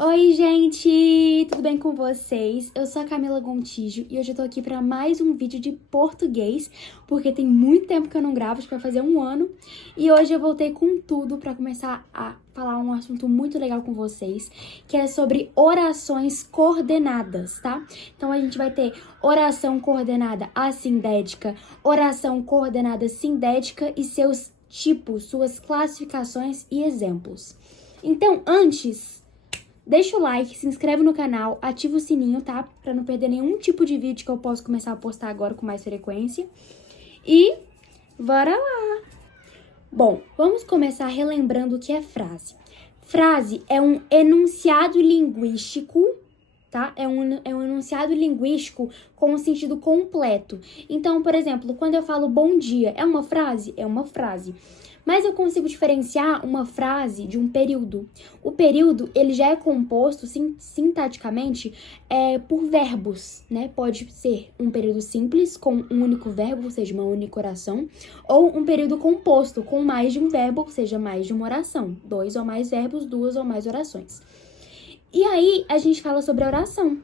Oi, gente! Tudo bem com vocês? Eu sou a Camila Gontijo e hoje eu tô aqui para mais um vídeo de português, porque tem muito tempo que eu não gravo, acho que vai fazer um ano. E hoje eu voltei com tudo para começar a falar um assunto muito legal com vocês, que é sobre orações coordenadas, tá? Então a gente vai ter oração coordenada assindética, oração coordenada sindética e seus tipos, suas classificações e exemplos. Então, antes, deixa o like, se inscreve no canal, ativa o sininho, tá? Pra não perder nenhum tipo de vídeo que eu posso começar a postar agora com mais frequência. E bora lá! Bom, vamos começar relembrando o que é frase. Frase é um enunciado linguístico, tá? É um enunciado linguístico com um sentido completo. Então, por exemplo, quando eu falo bom dia, é uma frase? É uma frase. Mas eu consigo diferenciar uma frase de um período. O período, ele já é composto sintaticamente por verbos, né? Pode ser um período simples, com um único verbo, ou seja, uma única oração, ou um período composto, com mais de um verbo, ou seja, mais de uma oração. 2 ou mais verbos, 2 ou mais orações. E aí, a gente fala sobre a oração,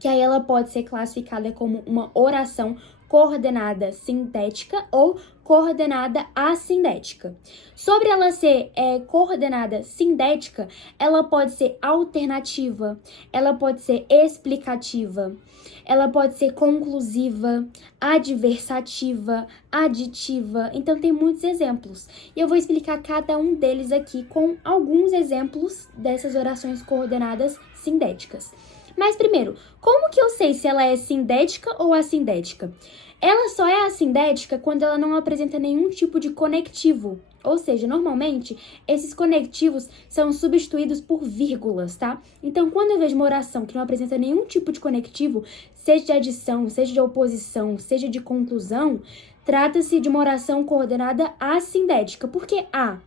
que aí ela pode ser classificada como uma oração coordenada sintética ou coordenada assindética. Sobre ela ser coordenada sindética, ela pode ser alternativa, ela pode ser explicativa, ela pode ser conclusiva, adversativa, aditiva. Então, tem muitos exemplos. E eu vou explicar cada um deles aqui com alguns exemplos dessas orações coordenadas sindéticas. Mas primeiro, como que eu sei se ela é sindética ou assindética? Ela só é assindética quando ela não apresenta nenhum tipo de conectivo. Ou seja, normalmente, esses conectivos são substituídos por vírgulas, tá? Então, quando eu vejo uma oração que não apresenta nenhum tipo de conectivo, seja de adição, seja de oposição, seja de conclusão, trata-se de uma oração coordenada assindética. Por que A?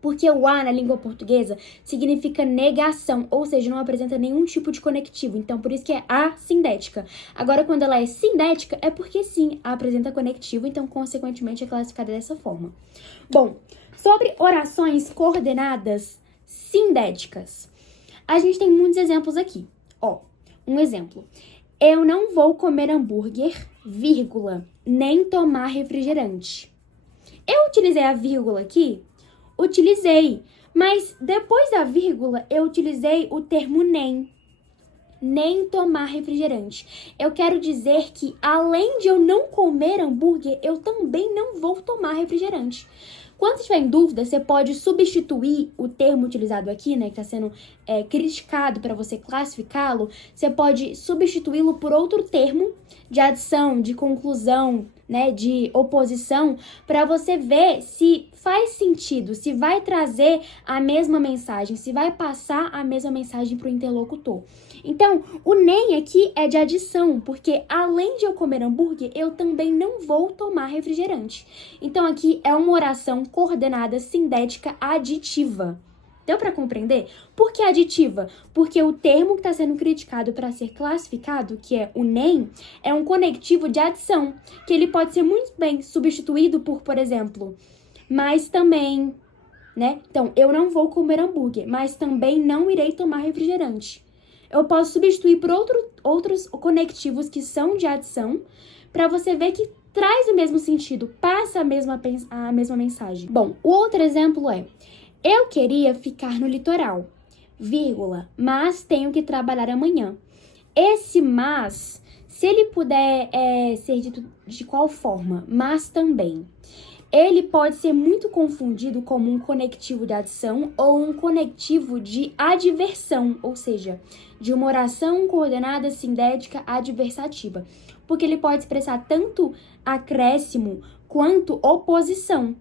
Porque o A na língua portuguesa significa negação, ou seja, não apresenta nenhum tipo de conectivo. Então, por isso que é assindética. Agora, quando ela é sindética, é porque sim, apresenta conectivo, então, consequentemente, é classificada dessa forma. Bom, sobre orações coordenadas sindéticas, a gente tem muitos exemplos aqui. Ó, um exemplo. Eu não vou comer hambúrguer, vírgula, nem tomar refrigerante. Eu utilizei a vírgula aqui? Utilizei, mas depois da vírgula eu utilizei o termo nem tomar refrigerante. Eu quero dizer que além de eu não comer hambúrguer, eu também não vou tomar refrigerante. Quando estiver em dúvida, você pode substituir o termo utilizado aqui, né, que está sendo criticado para você classificá-lo, você pode substituí-lo por outro termo de adição, de conclusão, né, de oposição, para você ver se faz sentido, se vai trazer a mesma mensagem, se vai passar a mesma mensagem para o interlocutor. Então, o nem aqui é de adição, porque além de eu comer hambúrguer, eu também não vou tomar refrigerante. Então, aqui é uma oração coordenada sindética aditiva. Deu para compreender? Por que aditiva? Porque o termo que está sendo criticado para ser classificado, que é o nem, é um conectivo de adição, que ele pode ser muito bem substituído por exemplo, mas também, né? Então, eu não vou comer hambúrguer, mas também não irei tomar refrigerante. Eu posso substituir por outros conectivos que são de adição, para você ver que traz o mesmo sentido, passa a mesma mensagem. Bom, o outro exemplo é: eu queria ficar no litoral, vírgula, mas tenho que trabalhar amanhã. Esse mas, se ele puder ser dito de qual forma? Mas também. Ele pode ser muito confundido como um conectivo de adição ou um conectivo de adversão, ou seja, de uma oração coordenada sindética adversativa, porque ele pode expressar tanto acréscimo quanto oposição.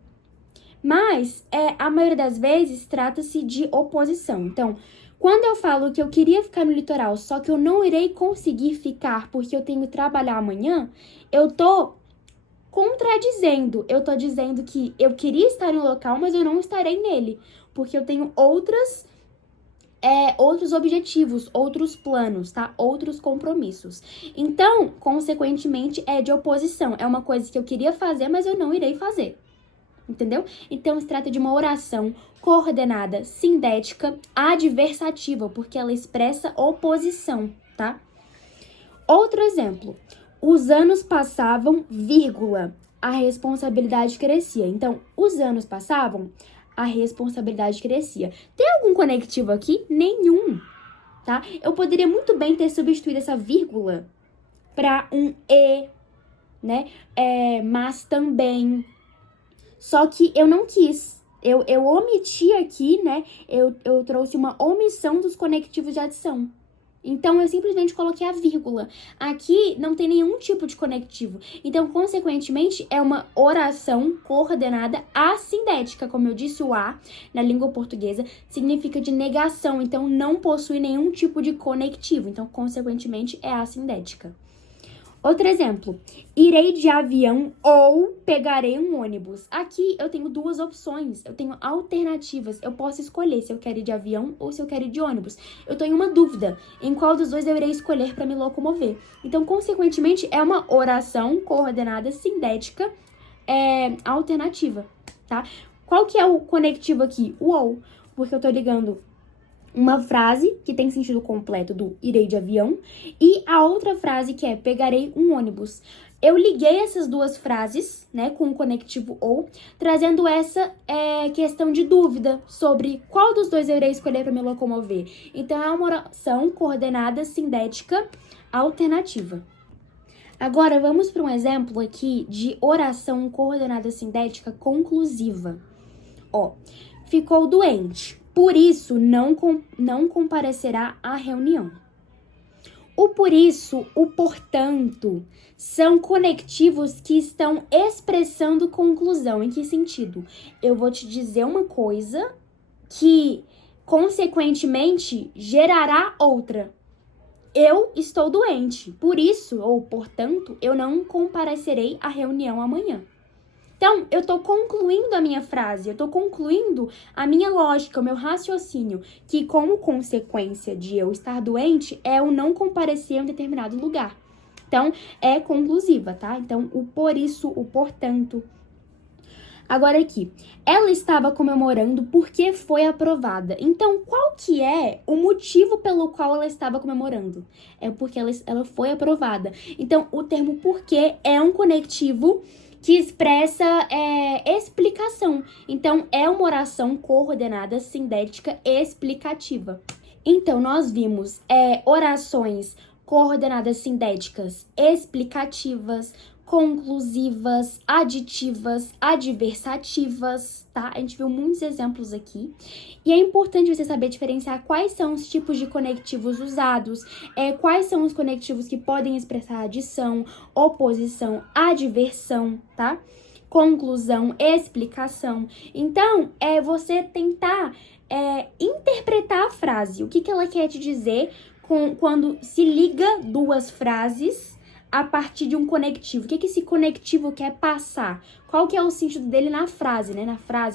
Mas, a maioria das vezes, trata-se de oposição. Então, quando eu falo que eu queria ficar no litoral, só que eu não irei conseguir ficar porque eu tenho que trabalhar amanhã, eu tô contradizendo. Eu tô dizendo que eu queria estar no local, mas eu não estarei nele, porque eu tenho outros objetivos, outros planos, tá? Outros compromissos. Então, consequentemente, é de oposição. É uma coisa que eu queria fazer, mas eu não irei fazer. entendeu? Então, se trata de uma oração coordenada sindética adversativa, porque ela expressa oposição, tá? Outro exemplo. Os anos passavam, vírgula, a responsabilidade crescia. Então, os anos passavam, a responsabilidade crescia. Tem algum conectivo aqui? Nenhum, tá? Eu poderia muito bem ter substituído essa vírgula para um e, né? Mas também. Só que eu não quis. Eu omiti aqui, né? Eu trouxe uma omissão dos conectivos de adição. Então, eu simplesmente coloquei a vírgula. Aqui não tem nenhum tipo de conectivo. Então, consequentemente, é uma oração coordenada assindética. Como eu disse, o a, na língua portuguesa, significa de negação. Então, não possui nenhum tipo de conectivo. Então, consequentemente, é assindética. Outro exemplo, irei de avião ou pegarei um ônibus. Aqui eu tenho duas opções, eu tenho alternativas. Eu posso escolher se eu quero ir de avião ou se eu quero ir de ônibus. Eu tenho uma dúvida em qual dos dois eu irei escolher para me locomover. Então, consequentemente, é uma oração coordenada sindética alternativa, tá? Qual que é o conectivo aqui? O ou, porque eu tô ligando uma frase que tem sentido completo do irei de avião e a outra frase que é pegarei um ônibus. Eu liguei essas duas frases, né, com o conectivo ou, trazendo essa questão de dúvida sobre qual dos dois eu irei escolher para me locomover. Então, é uma oração coordenada sindética alternativa. Agora, vamos para um exemplo aqui de oração coordenada sindética conclusiva. Ó, ficou doente. Por isso, não comparecerá à reunião. O por isso, o portanto, são conectivos que estão expressando conclusão. Em que sentido? Eu vou te dizer uma coisa que, consequentemente, gerará outra. Eu estou doente. Por isso, ou portanto, eu não comparecerei à reunião amanhã. Então, eu tô concluindo a minha frase, eu tô concluindo a minha lógica, o meu raciocínio, que como consequência de eu estar doente, é eu não comparecer a um determinado lugar. Então, é conclusiva, tá? Então, o por isso, o portanto. Agora aqui, ela estava comemorando porque foi aprovada. Então, qual que é o motivo pelo qual ela estava comemorando? É porque ela foi aprovada. Então, o termo porquê é um conectivo que expressa explicação. Então, é uma oração coordenada sindética explicativa. Então, nós vimos orações coordenadas sindéticas explicativas, conclusivas, aditivas, adversativas, tá? A gente viu muitos exemplos aqui. E é importante você saber diferenciar quais são os tipos de conectivos usados, quais são os conectivos que podem expressar adição, oposição, adversão, tá? Conclusão, explicação. Então, é você tentar interpretar a frase. O que ela quer te dizer quando se liga duas frases a partir de um conectivo. O que esse conectivo quer passar? Qual que é o sentido dele na frase, né?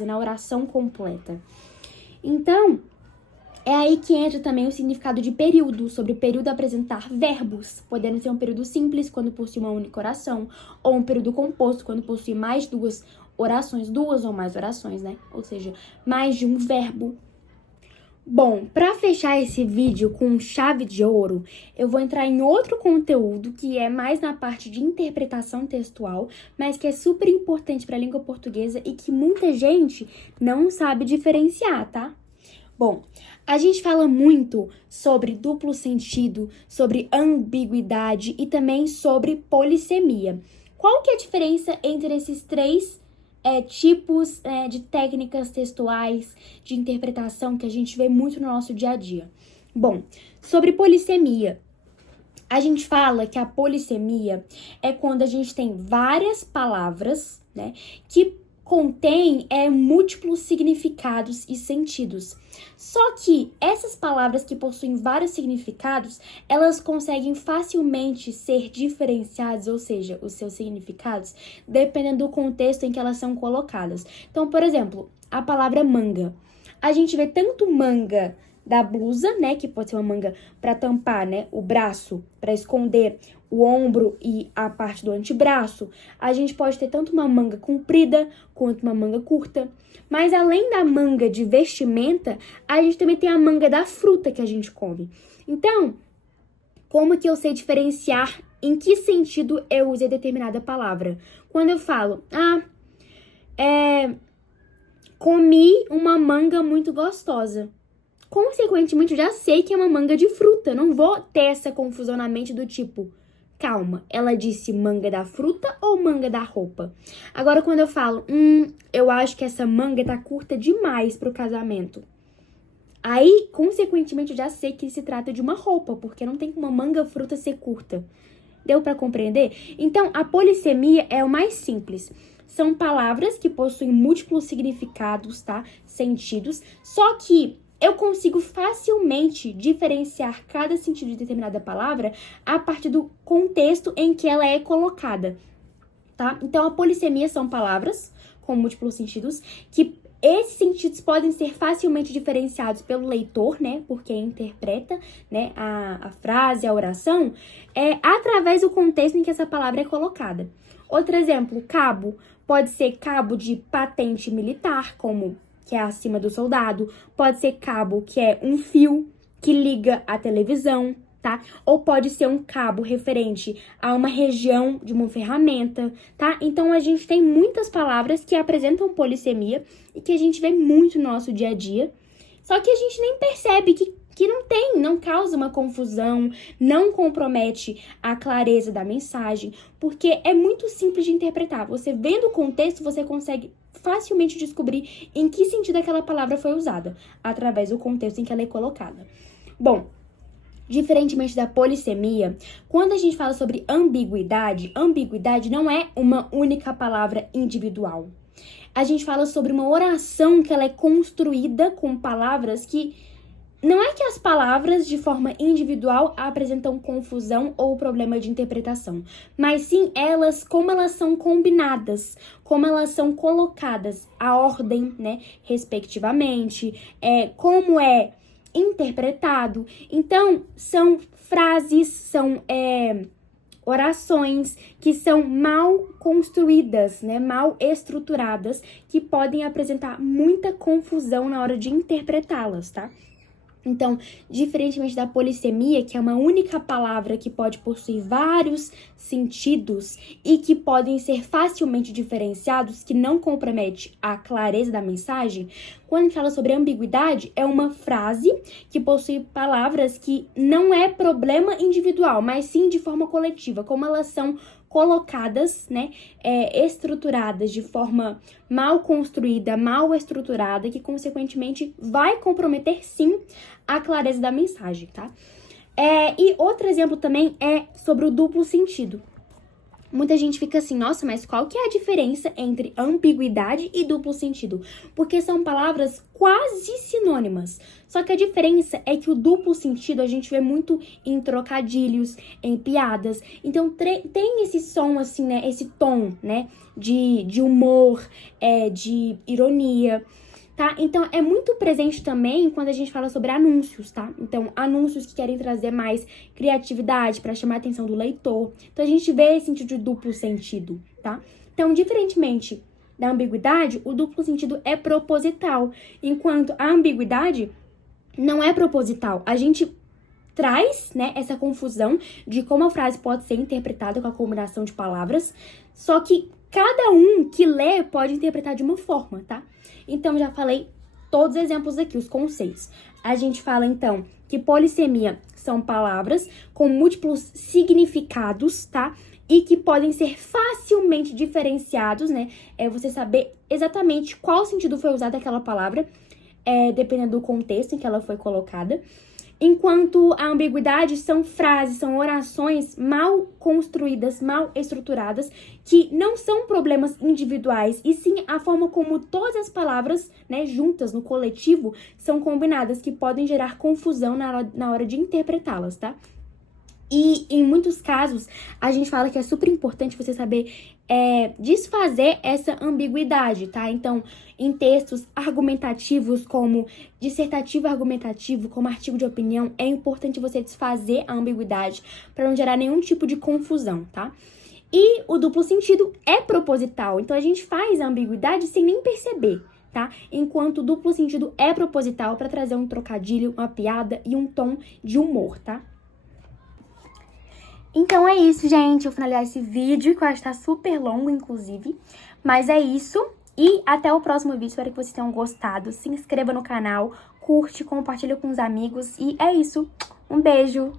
Na oração completa. Então, é aí que entra também o significado de período, sobre o período apresentar verbos, podendo ser um período simples, quando possui uma única oração, ou um período composto, quando possui mais duas orações, duas ou mais orações, né? Ou seja, mais de um verbo. Bom, para fechar esse vídeo com chave de ouro, eu vou entrar em outro conteúdo que é mais na parte de interpretação textual, mas que é super importante para a língua portuguesa e que muita gente não sabe diferenciar, tá? Bom, a gente fala muito sobre duplo sentido, sobre ambiguidade e também sobre polissemia. Qual que é a diferença entre esses três tipos de técnicas textuais, de interpretação que a gente vê muito no nosso dia a dia? Bom, sobre polissemia, a gente fala que a polissemia é quando a gente tem várias palavras, né, que contém múltiplos significados e sentidos. Só que essas palavras que possuem vários significados, elas conseguem facilmente ser diferenciadas, ou seja, os seus significados, dependendo do contexto em que elas são colocadas. Então, por exemplo, a palavra manga. A gente vê tanto manga da blusa, né, que pode ser uma manga para tampar, né, o braço, para esconder o ombro e a parte do antebraço. A gente pode ter tanto uma manga comprida quanto uma manga curta. Mas além da manga de vestimenta, a gente também tem a manga da fruta que a gente come. Então, como que eu sei diferenciar em que sentido eu usei determinada palavra? Quando eu falo, comi uma manga muito gostosa. Consequentemente, eu já sei que é uma manga de fruta. Não vou ter essa confusão na mente do tipo, calma, ela disse manga da fruta ou manga da roupa? Agora, quando eu falo, eu acho que essa manga tá curta demais pro casamento. Aí, consequentemente, eu já sei que se trata de uma roupa, porque não tem como uma manga fruta ser curta. Deu pra compreender? Então, a polissemia é o mais simples. São palavras que possuem múltiplos significados, tá? Sentidos. Só que eu consigo facilmente diferenciar cada sentido de determinada palavra a partir do contexto em que ela é colocada, tá? Então, a polissemia são palavras com múltiplos sentidos que esses sentidos podem ser facilmente diferenciados pelo leitor, né? Porque interpreta, né, a frase, a oração, através do contexto em que essa palavra é colocada. Outro exemplo, cabo. Pode ser cabo de patente militar, como que é acima do soldado. Pode ser cabo, que é um fio que liga a televisão, tá? Ou pode ser um cabo referente a uma região de uma ferramenta, tá? Então, a gente tem muitas palavras que apresentam polissemia e que a gente vê muito no nosso dia a dia, só que a gente nem percebe que não causa uma confusão, não compromete a clareza da mensagem, porque é muito simples de interpretar. Você vendo o contexto, você consegue facilmente descobrir em que sentido aquela palavra foi usada, através do contexto em que ela é colocada. Bom, diferentemente da polissemia, quando a gente fala sobre ambiguidade não é uma única palavra individual. A gente fala sobre uma oração que ela é construída com palavras que não é que as palavras, de forma individual, apresentam confusão ou problema de interpretação, mas sim como elas são combinadas, como elas são colocadas, a ordem, né, respectivamente, como é interpretado. Então, são frases, são orações que são mal construídas, né, mal estruturadas, que podem apresentar muita confusão na hora de interpretá-las, tá? Então, diferentemente da polissemia, que é uma única palavra que pode possuir vários sentidos e que podem ser facilmente diferenciados, que não compromete a clareza da mensagem, quando a gente fala sobre ambiguidade, é uma frase que possui palavras que não é problema individual, mas sim de forma coletiva, como elas são colocadas, né, estruturadas de forma mal construída, mal estruturada, que consequentemente vai comprometer sim a clareza da mensagem, tá? E outro exemplo também é sobre o duplo sentido. Muita gente fica assim, nossa, mas qual que é a diferença entre ambiguidade e duplo sentido? Porque são palavras quase sinônimas. Só que a diferença é que o duplo sentido a gente vê muito em trocadilhos, em piadas. Então tem esse som, assim, né? Esse tom, né? De humor, de ironia. Tá? Então, é muito presente também quando a gente fala sobre anúncios, tá? Então, anúncios que querem trazer mais criatividade para chamar a atenção do leitor. Então, a gente vê esse sentido de duplo sentido, tá? Então, diferentemente da ambiguidade, o duplo sentido é proposital, enquanto a ambiguidade não é proposital. A gente traz, né, essa confusão de como a frase pode ser interpretada com a combinação de palavras, só que cada um que lê pode interpretar de uma forma, tá? Então, já falei todos os exemplos aqui, os conceitos. A gente fala, então, que polissemia são palavras com múltiplos significados, tá? E que podem ser facilmente diferenciados, né? Você saber exatamente qual sentido foi usado aquela palavra, dependendo do contexto em que ela foi colocada. Enquanto a ambiguidade são frases, são orações mal construídas, mal estruturadas, que não são problemas individuais, e sim a forma como todas as palavras, né, juntas no coletivo, são combinadas, que podem gerar confusão na hora de interpretá-las, tá? E em muitos casos, a gente fala que é super importante você saber desfazer essa ambiguidade, tá? Então, em textos argumentativos, como dissertativo argumentativo, como artigo de opinião, é importante você desfazer a ambiguidade para não gerar nenhum tipo de confusão, tá? E o duplo sentido é proposital, então a gente faz a ambiguidade sem nem perceber, tá? Enquanto o duplo sentido é proposital para trazer um trocadilho, uma piada e um tom de humor, tá? Então é isso, gente. Eu vou finalizar esse vídeo, que eu acho que tá super longo, inclusive. Mas é isso. E até o próximo vídeo. Espero que vocês tenham gostado. Se inscreva no canal, curte, compartilha com os amigos. E é isso. Um beijo!